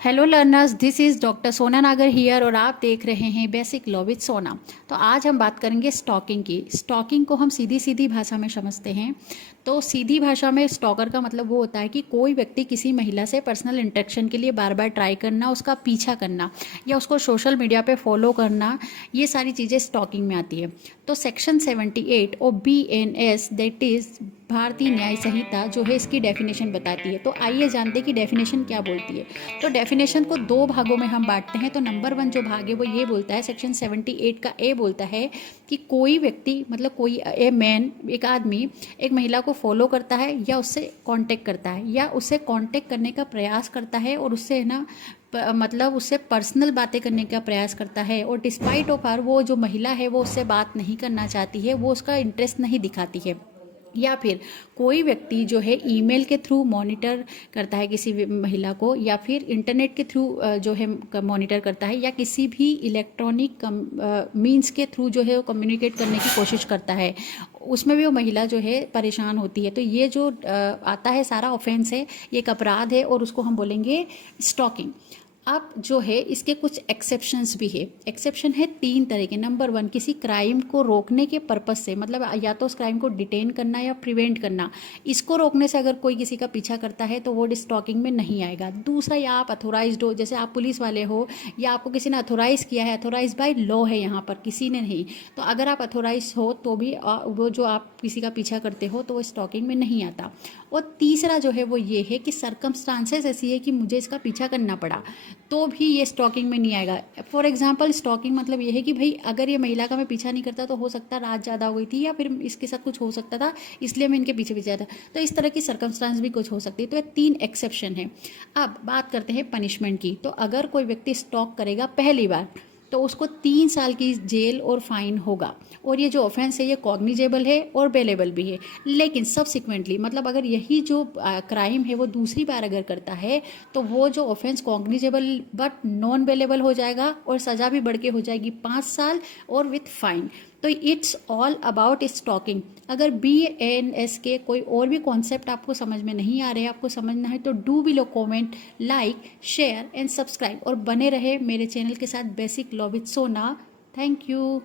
Hello learners, this is doctor सोना नागर here और आप देख रहे हैं बेसिक लॉ विद सोना। तो आज हम बात करेंगे स्टॉकिंग की। स्टॉकिंग को हम सीधी सीधी भाषा में समझते हैं। तो सीधी भाषा में स्टॉकर का मतलब वो होता है कि कोई व्यक्ति किसी महिला से पर्सनल इंटरेक्शन के लिए बार बार ट्राई करना, उसका पीछा करना या उसको सोशल मीडिया पे फॉलो करना, ये सारी चीज़ें स्टॉकिंग में आती है। तो सेक्शन 78 और BNS दैट इज़ भारतीय न्याय संहिता जो है इसकी डेफिनेशन बताती है। तो आइए जानते हैं कि डेफिनेशन क्या बोलती है। तो डेफिनेशन को दो भागों में हम बांटते हैं। तो नंबर 1 जो भाग है वो ये बोलता है, सेक्शन 78 का ए बोलता है कि कोई व्यक्ति मतलब कोई ए मैन, एक आदमी एक महिला को फॉलो करता है या उससे कांटेक्ट करता है या उससे कांटेक्ट करने का प्रयास करता है और उससे ना मतलब उससे पर्सनल बातें करने का प्रयास करता है और डिस्पाइट ऑफ हर वो जो महिला है वो उससे बात नहीं करना चाहती है, वो उसका इंटरेस्ट नहीं दिखाती है। या फिर कोई व्यक्ति जो है ईमेल के थ्रू मॉनिटर करता है किसी महिला को, या फिर इंटरनेट के थ्रू जो है मॉनिटर करता है, या किसी भी इलेक्ट्रॉनिक मींस के थ्रू जो है वो कम्युनिकेट करने की कोशिश करता है, उसमें भी वो महिला जो है परेशान होती है। तो ये जो आता है सारा ऑफेंस है, ये एक अपराध है और उसको हम बोलेंगे स्टॉकिंग। अब जो है इसके कुछ एक्सेप्शंस भी है। एक्सेप्शन है 3 तरह के। नंबर 1, किसी क्राइम को रोकने के पर्पज से, मतलब या तो उस क्राइम को डिटेन करना या प्रिवेंट करना, इसको रोकने से अगर कोई किसी का पीछा करता है तो वो स्टॉकिंग में नहीं आएगा। दूसरा, या आप अथोराइज्ड हो, जैसे आप पुलिस वाले हो या आपको किसी ने अथोराइज किया है, अथोराइज बाय लॉ है, यहाँ पर किसी ने नहीं, तो अगर आप अथोराइज हो तो भी वो जो आप किसी का पीछा करते हो तो वो स्टॉकिंग में नहीं आता। और तीसरा जो है वो ये है कि सर्कमस्टांसेस ऐसी है कि मुझे इसका पीछा करना पड़ा, तो भी ये स्टॉकिंग में नहीं आएगा। फॉर एग्जांपल, स्टॉकिंग मतलब ये है कि भाई अगर ये महिला का मैं पीछा नहीं करता तो हो सकता रात ज़्यादा हो गई थी या फिर इसके साथ कुछ हो सकता था, इसलिए मैं इनके पीछे पीछे था। तो इस तरह की सर्कमस्टांस भी कुछ हो सकती है। तो ये 3 एक्सेप्शन है। अब बात करते हैं पनिशमेंट की। तो अगर कोई व्यक्ति स्टॉक करेगा पहली बार तो उसको 3 साल की जेल और फाइन होगा, और ये जो ऑफेंस है ये कॉग्निजेबल है और बेलेबल भी है। लेकिन सब्सिक्वेंटली, मतलब अगर यही जो क्राइम है वो दूसरी बार अगर करता है तो वो जो offence cognizable but non bailable हो जाएगा और सज़ा भी बढ़ के हो जाएगी 5 साल और विथ फाइन। तो इट्स ऑल अबाउट स्टॉकिंग। अगर BNS के कोई और भी कॉन्सेप्ट आपको समझ में नहीं आ रहे, आपको समझना है, तो do below comment, like, share and subscribe और बने रहे मेरे चैनल के साथ बेसिक लॉ विद सोना। Thank you.